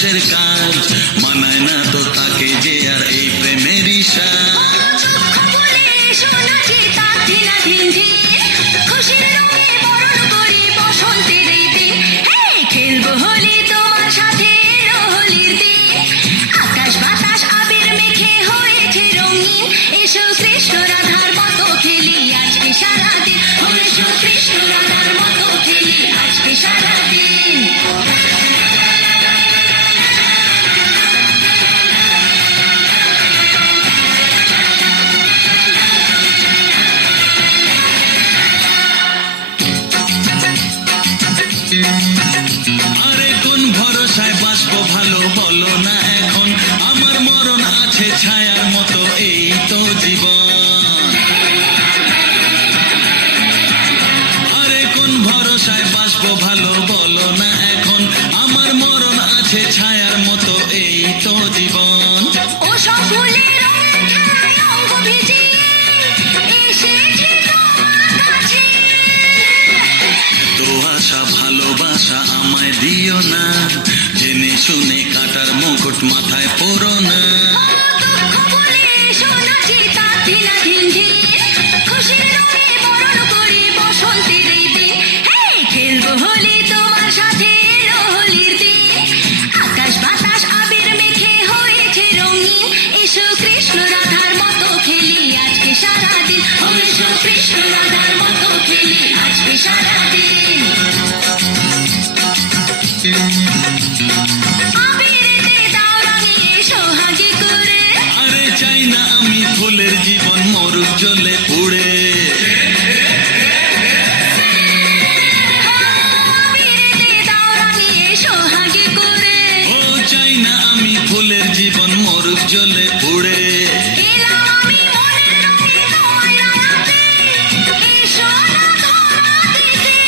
মানুষের কাজ, মানায় না তো তাকে যে আর এই প্রেমেরই সাজ। খেলবো হোলি তোমার সাথে হোলির দিন, আকাশ বাতাস আবির মেখে হয়েছে রঙিন, এসো কৃষ্ণ রাধার মতো খেলি আজকে সারাদিন, এসো কৃষ্ণ রাধার মতো খেলি আজকে সারাদিন। আরে কোন ভরসায় বাঁচবো ভালো বলো না এখন, আমার মরণ আছে ছায়ার মতো এই তো জীবন। আরে কোন ভরসায় বাঁচবো ভালো বলো না এখন, আমার মরণ আছে ছায়ার মতো এই তো জীবন। ও সব ফুলের রঙের খেলায় অঙ্গ ভিজিয়ে এসেছি তোমার কাছে, তো আশা ভালোবাসা আমায় দিও না, জেনে শুনে কাটার মুকুট মাথায় পরো না। দুঃখ বলে এসো নাচি তার ধিনা ধিন ধিন, খুশির রঙে বরণ করি বসন্তের এই দিন, খেলবো হোলি তোমার সাথে হোলির দিন, আকাশ বাতাস আবির মেখে হয়েছে রঙিন, এসো কৃষ্ণ রাধার মতো খেলি আজকে সারাদিন, এসো কৃষ্ণ রাধার মতো খেলি আজকে সারাদিন। আবিরেতে দাও রাঙিয়ে সোহাগী করে, আরে চাই না আমি ফুলের জীবন মরুক জ্বলে পুড়ে। আবিরেতে দাও রাঙিয়ে সোহাগী করে, ও চাই না আমি ফুলের জীবন মরুক জ্বলে পুড়ে। এলাম আমি মনের রঙে তোমায় রাঙাতে, এসো না ধরা দিতে।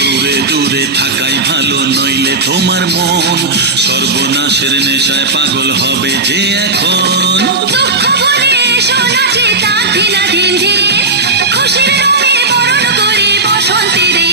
দূরে দূরে থাকাই ভালো, নইলে তোমার মন সর্বনাশের নেশায় পাগল হবে যে এখন। দুঃখ বলে এসো নাচি তার ধিনা ধিন ধিন, খুশির রঙে বরণ করি বসন্তের এই